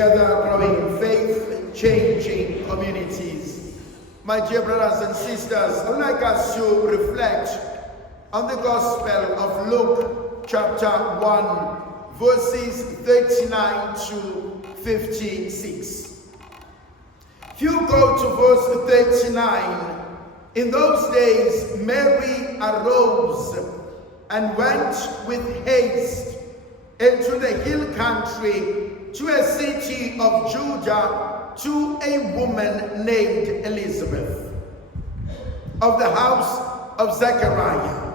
together growing in faith, changing communities. My dear brothers and sisters, I would like us to reflect on the Gospel of Luke chapter 1, verses 39 to 56. If you go to verse 39, in those days Mary arose and went with haste into the hill country to a city of Judah to a woman named Elizabeth, of the house of Zechariah.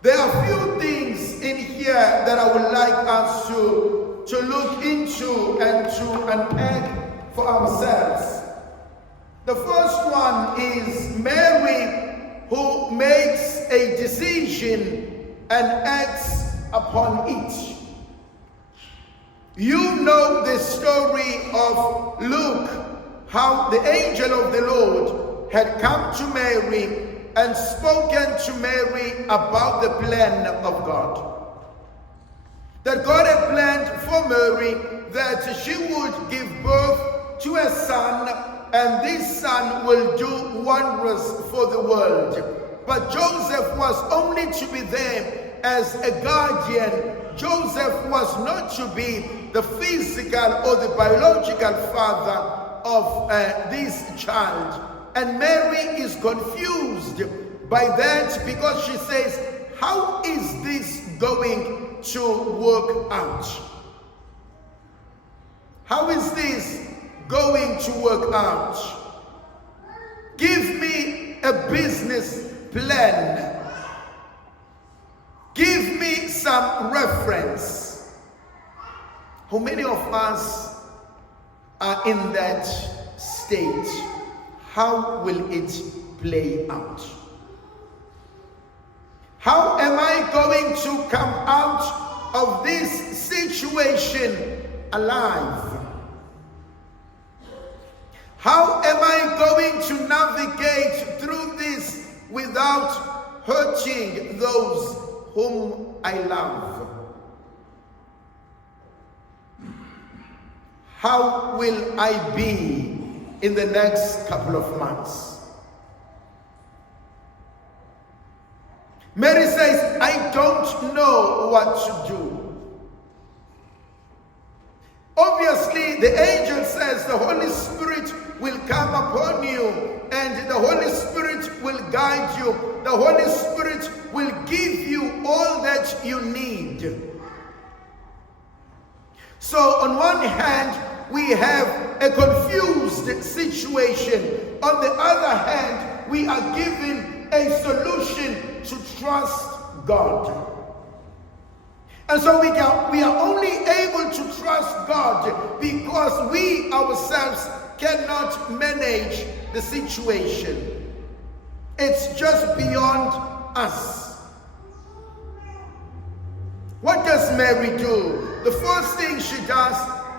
There are a few things in here that I would like us to look into and to unpack for ourselves. The first one is Mary, who makes a decision and acts upon it. You know the story of Luke, how the angel of the Lord had come to Mary and spoken to Mary about the plan of God. That God had planned for Mary that she would give birth to a son, and this son will do wonders for the world. But Joseph was only to be there as a guardian. Joseph was not to be the physical or the biological father of this child. And Mary is confused by that because she says, how is this going to work out? How is this going to work out? Give me a business plan. Give me some reference. How many of us are in that state? How will it play out? How am I going to come out of this situation alive? How am I going to navigate through this without hurting those whom I love? How will I be in the next couple of months? Mary says, I don't know what to do. Obviously, the angel says the Holy Spirit will come upon you and the Holy Spirit will guide you. The Holy Spirit will give you all that you need. So on one hand, we have a confused situation. On the other hand, we are given a solution to trust God. And so we are only able to trust God because we ourselves cannot manage the situation. It's just beyond us. What does Mary do? The first thing she does,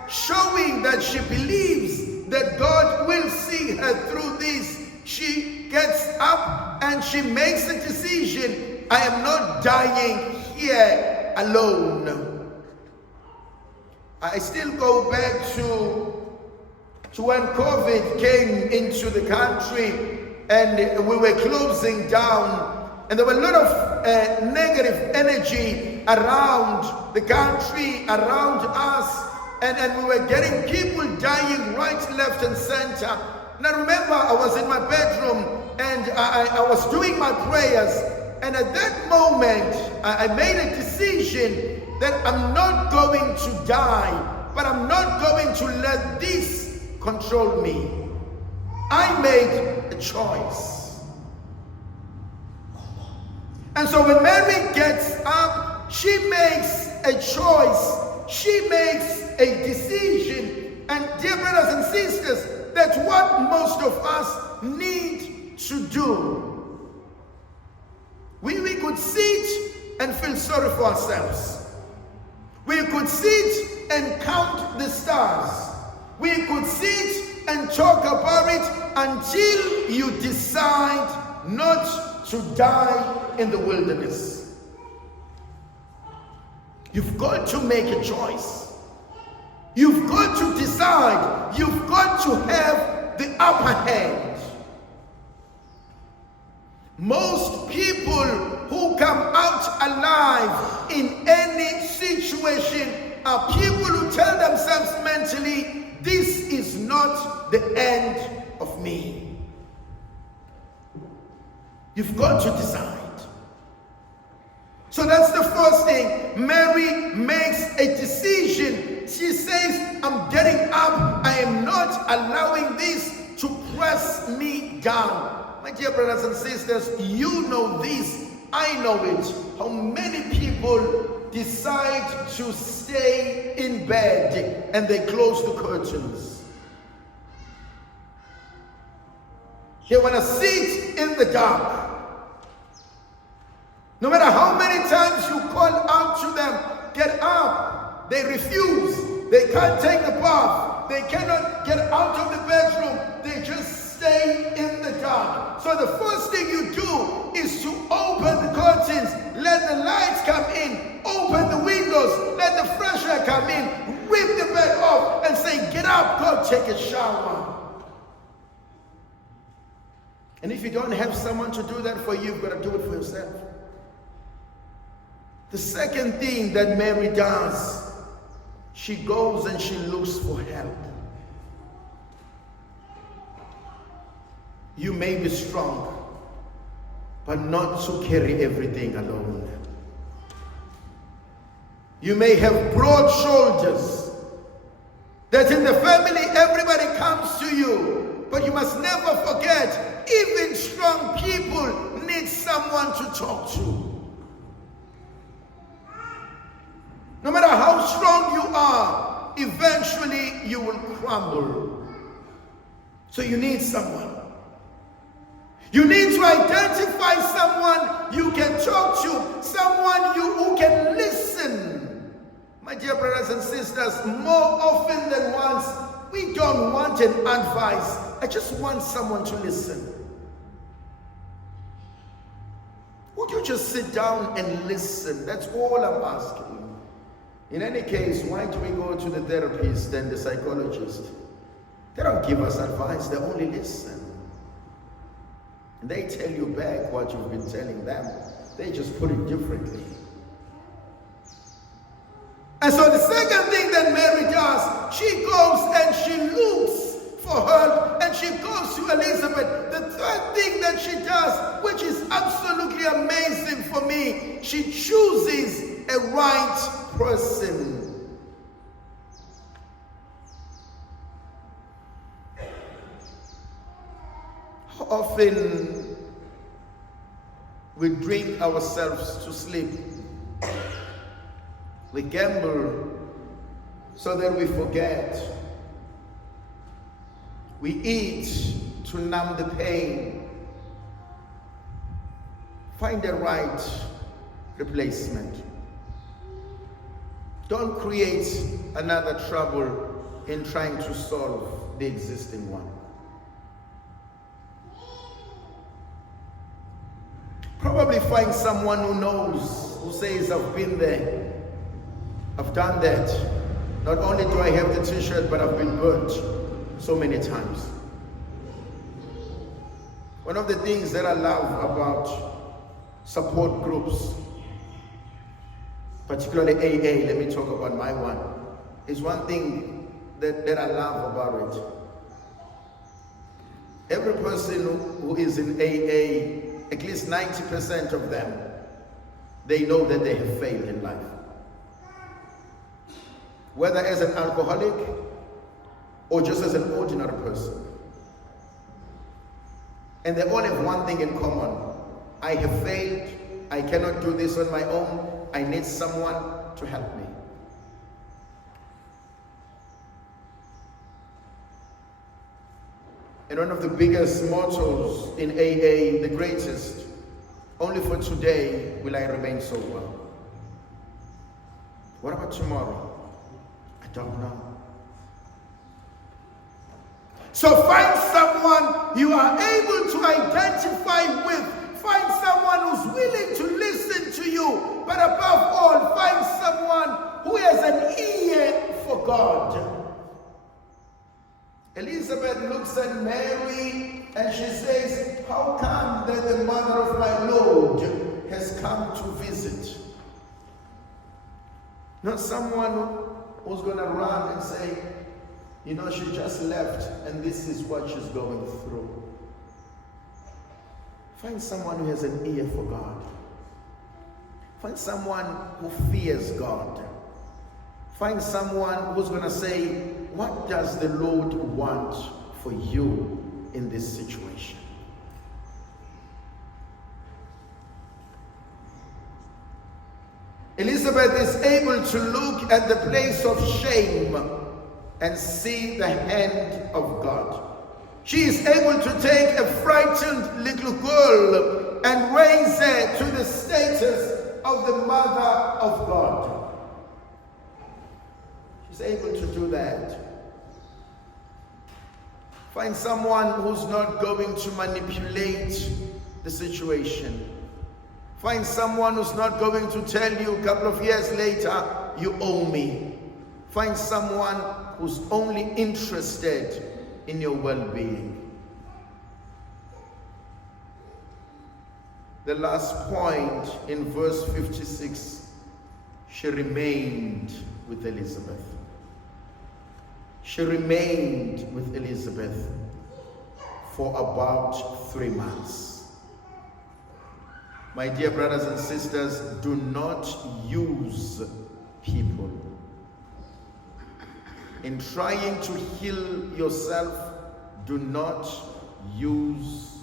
showing that she believes that God will see her through this, she gets up and she makes a decision. I am not dying here alone. I still go back to when COVID came into the country and we were closing down, and there were a lot of negative energy around the country, around us, and we were getting people dying right, left, and center. And I remember I was in my bedroom and I was doing my prayers, and at that moment I made a decision that I'm not going to die, but I'm not going to let this control me. I made a choice. And so when Mary gets up, she makes a choice. She makes a decision. And dear brothers and sisters, that's what most of us need to do. We could sit and feel sorry for ourselves. We could sit and count the stars. We could sit and talk about it until you decide not to die in the wilderness. You've got to make a choice. You've got to decide. You've got to have the upper hand. Most people who come out alive in any situation are people who tell themselves mentally, this is not the end of me. You've got to decide. So that's the first thing. Mary makes a decision. She says, I'm getting up. I am not allowing this to press me down. My dear brothers and sisters, you know this. I know it. How many people decide to stay in bed and they close the curtains? They want to sit in the dark. No matter how many times you call out to them, get up, they refuse. They can't take a bath. They cannot get out of the bedroom. They just stay in the dark. So the first thing you do is to open the curtains, let the lights come in, open the windows, let the fresh air come in, rip the bed off and say, get up, go take a shower. And if you don't have someone to do that for you, you've got to do it for yourself. The second thing that Mary does, she goes and she looks for help. You may be strong, but not to carry everything alone. You may have broad shoulders, that in the family everybody comes to you, but you must never forget, even strong people need someone to talk to. No matter how strong you are, eventually you will crumble. So you need someone. You need to identify someone you can talk to, someone who can listen. My dear brothers and sisters, more often than once, we don't want an advice. I just want someone to listen. Would you just sit down and listen? That's all I'm asking. In any case, why do we go to the therapist and the psychologist? They don't give us advice, they only listen. And they tell you back what you've been telling them. They just put it differently. And so the second thing that Mary does, she goes and she looks for help and she goes to Elizabeth. The third thing that she does, which is absolutely amazing for me, she chooses a right person. How often we drink ourselves to sleep. We gamble so that we forget. We eat to numb the pain. Find the right replacement. Don't create another trouble in trying to solve the existing one. Probably find someone who knows, who says, I've been there, I've done that. Not only do I have the t-shirt, but I've been burnt so many times. One of the things that I love about support groups, particularly AA, let me talk about my one, is one thing that I love about it. Every person who is in AA, at least 90% of them, they know that they have failed in life. Whether as an alcoholic or just as an ordinary person. And they all have one thing in common. I have failed. I cannot do this on my own. I need someone to help me. And one of the biggest mottos in AA, the greatest, only for today will I remain sober. What about tomorrow? I don't know. So find someone you are able to identify with. Find someone who's willing to listen to you. But above all, find someone who has an ear for God. to visit. Not someone who's going to run and say, you know, she just left and this is what she's going through. Find someone who has an ear for God. Find someone who fears God. Find someone who's going to say, what does the Lord want for you in this situation? Elizabeth is able to look at the place of shame and see the hand of God. She is able to take a frightened little girl and raise her to the status of the mother of God. She's able to do that. Find someone who's not going to manipulate the situation. Find someone who's not going to tell you a couple of years later, you owe me. Find someone who's only interested in your well-being. The last point in verse 56, she remained with Elizabeth. She remained with Elizabeth for about 3 months. My dear brothers and sisters, do not use people. In trying to heal yourself, do not use